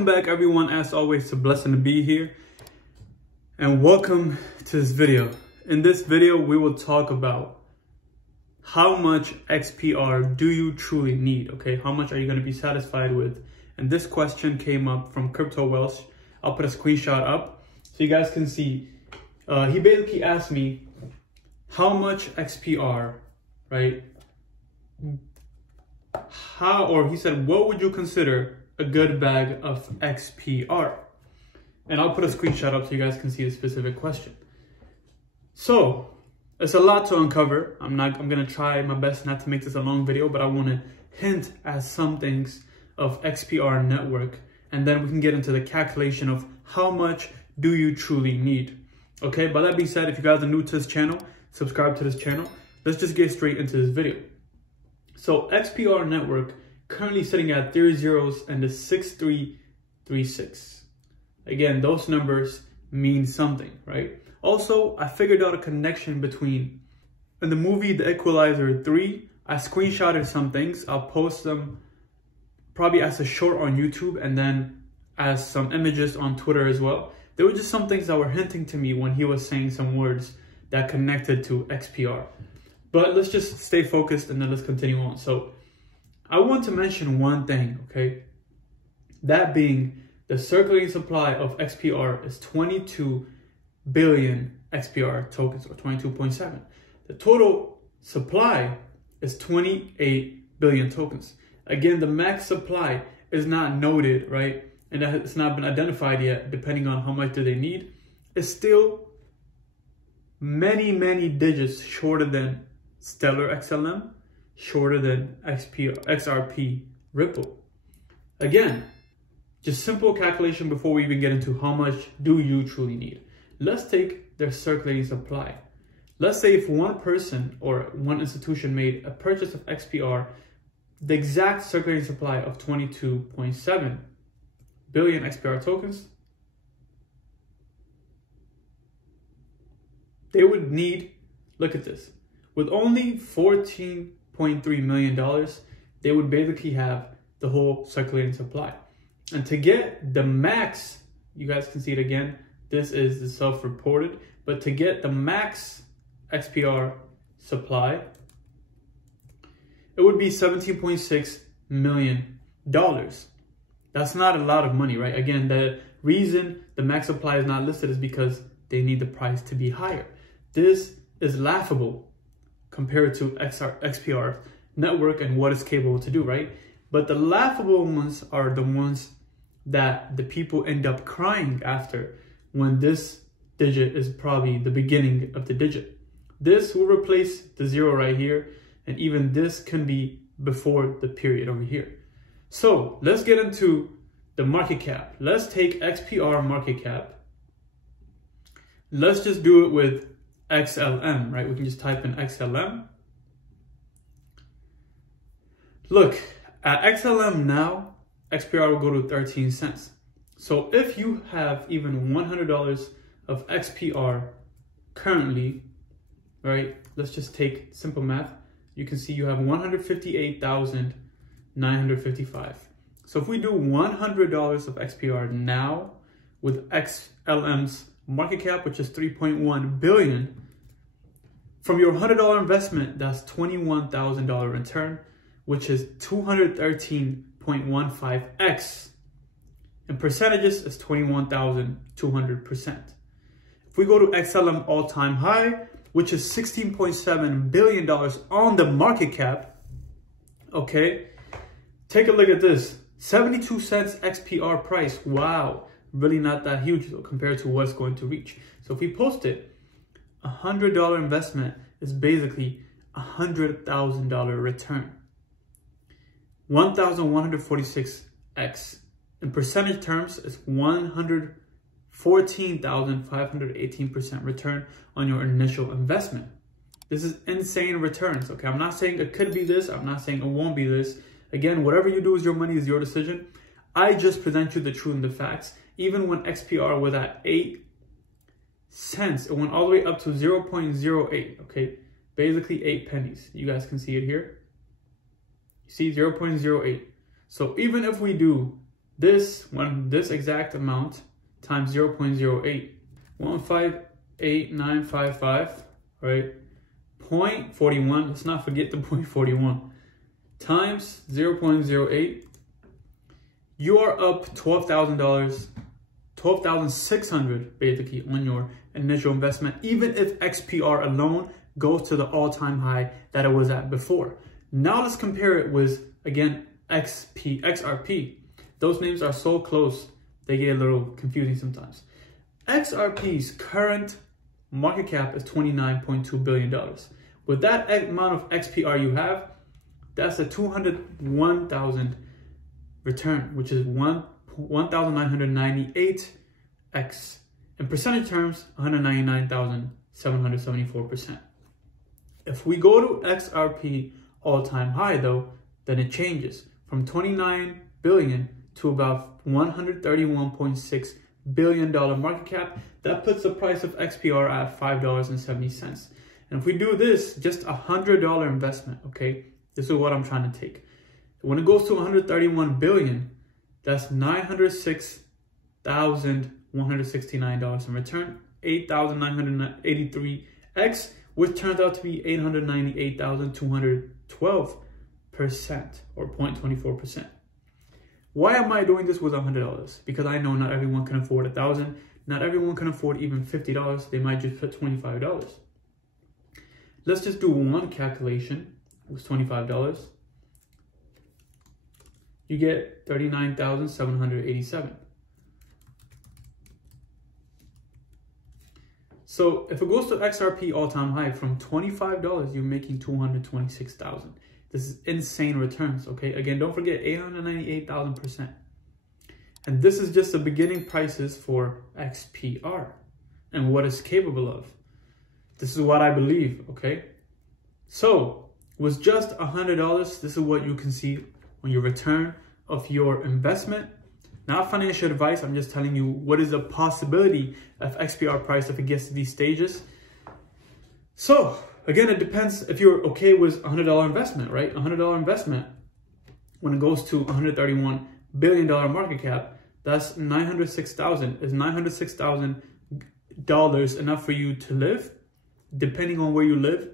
Welcome back everyone. As always, it's a blessing to be here. And welcome to this video. In this video, we will talk about how much XPR do you truly need, okay? How much are you gonna be satisfied with? And this question came up from Crypto Welsh. I'll put a screenshot up so you guys can see. He basically asked me how much XPR, right? He said, what would you consider a good bag of XPR? And I'll put a screenshot up so you guys can see the specific question. So it's a lot to uncover. I'm gonna try my best not to make this a long video, but I want to hint at some things of XPR Network, and then we can get into the calculation of how much do you truly need. Okay, but that being said, if you guys are new to this channel, subscribe to this channel. Let's just get straight into this video. So XPR Network currently sitting at 3 zeros and a 6336. Again, those numbers mean something, right? Also, I figured out a connection between, in the movie The Equalizer 3, I screenshotted some things. I'll post them probably as a short on YouTube and then as some images on Twitter as well. There were just some things that were hinting to me when he was saying some words that connected to XPR. But let's just stay focused and then let's continue on. So I want to mention one thing, okay? That being the circulating supply of XPR is 22 billion XPR tokens, or 22.7. The total supply is 28 billion tokens. Again, the max supply is not noted, right? And it's not been identified yet, depending on how much do they need. It's still many, many digits shorter than Stellar XLM, shorter than XRP Ripple. Again, just simple calculation before we even get into how much do you truly need. Let's take their circulating supply. Let's say if one person or one institution made a purchase of XPR, the exact circulating supply of 22.7 billion XPR tokens, they would need, look at this, with only $14.3 million, they would basically have the whole circulating supply. And to get the max, you guys can see it again, this is the self-reported, but to get the max XPR supply, it would be $17.6 million. That's not a lot of money, right? Again, the reason the max supply is not listed is because they need the price to be higher. This is laughable compared to XPR Network and what it's capable to do, right? But the laughable ones are the ones that the people end up crying after when this digit is probably the beginning of the digit. This will replace the zero right here, and even this can be before the period over here. So let's get into the market cap. Let's take XPR market cap. Let's just do it with XLM, right? We can just type in XLM. Look, at XLM now, XPR will go to 13 cents. So if you have even $100 of XPR currently, right? Let's just take simple math. You can see you have 158,955. So if we do $100 of XPR now with XLM's market cap, which is 3.1 billion, from your $100 investment, that's $21,000 return, which is 213.15x. In percentages, it's 21,200%. If we go to XLM all-time high, which is $16.7 billion on the market cap, okay, take a look at this, 72 cents XPR price. Wow, really not that huge though, compared to what's going to reach. So if we post it, $100 investment is basically $100,000 return. 1,146x. In percentage terms, it's 114,518% return on your initial investment. This is insane returns, okay? I'm not saying it could be this. I'm not saying it won't be this. Again, whatever you do with your money is your decision. I just present you the truth and the facts. Even when XPR was at 8 cents, it went all the way up to 0.08, okay? Basically 8 pennies. You guys can see it here. You see 0.08. So even if we do when this exact amount times 0.08, 158,955, right? 0.41, let's not forget the 0.41, times 0.08, you are up $12,000, $12,600 basically on your initial investment, even if XPR alone goes to the all-time high that it was at before. Now let's compare it with, again, XRP. Those names are so close, they get a little confusing sometimes. XRP's current market cap is $29.2 billion. With that amount of XPR you have, that's a 201,000 return, which is 1,998x. In percentage terms, 199,774%. If we go to XRP all-time high though, then it changes from 29 billion to about $131.6 billion market cap. That puts the price of XPR at $5.70. And if we do this, just $100 investment, okay? This is what I'm trying to take. When it goes to 131 billion, that's $906,169 in return, 8,983x, which turns out to be 898,212% or 0.24%. Why am I doing this with $100? Because I know not everyone can afford $1,000. Not everyone can afford even $50. They might just put $25. Let's just do one calculation with $25. You get 39,787. So if it goes to XRP all-time high from $25, you're making $226,000. This is insane returns, okay? Again, don't forget 898,000%. And this is just the beginning prices for XPR and what it's capable of. This is what I believe, okay? So with just $100, this is what you can see on your return of your investment. Not financial advice, I'm just telling you what is the possibility of XPR price if it gets to these stages. So again, it depends if you're okay with $100 investment, right? $100 investment, when it goes to $131 billion market cap, that's 906,000. Is $906,000 enough for you to live? Depending on where you live,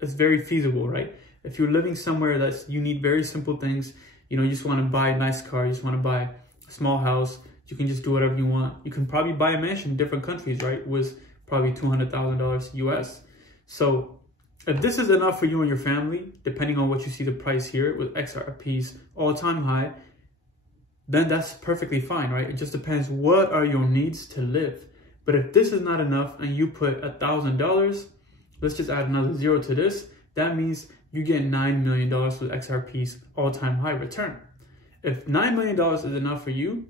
it's very feasible, right? If you're living somewhere that's, you need very simple things, you know, you just want to buy a nice car, you just want to buy a small house, you can just do whatever you want. You can probably buy a mansion in different countries, right? With probably $200,000 US. So if this is enough for you and your family, depending on what you see the price here with XRP's all-time high, then that's perfectly fine, right? It just depends what are your needs to live. But if this is not enough and you put $1,000, let's just add another zero to this, that means you get $9 million with XRP's all-time high return. If $9 million is enough for you,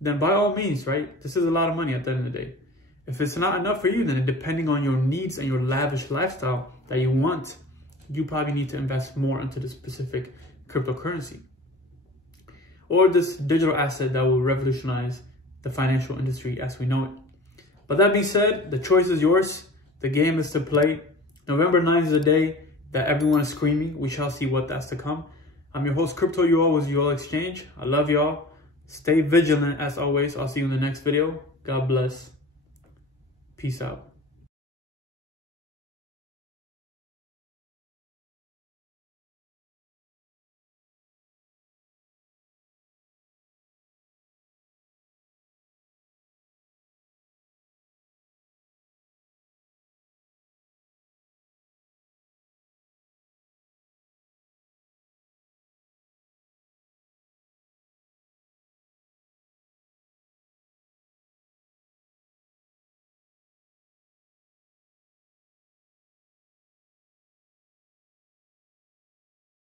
then by all means, right? This is a lot of money at the end of the day. If it's not enough for you, then depending on your needs and your lavish lifestyle that you want, you probably need to invest more into the specific cryptocurrency or this digital asset that will revolutionize the financial industry as we know it. But that being said, the choice is yours. The game is to play. November 9th is the day that everyone is screaming. We shall see what that's to come. I'm your host, Crypto UL with UL Exchange. I love y'all. Stay vigilant as always. I'll see you in the next video. God bless. Peace out.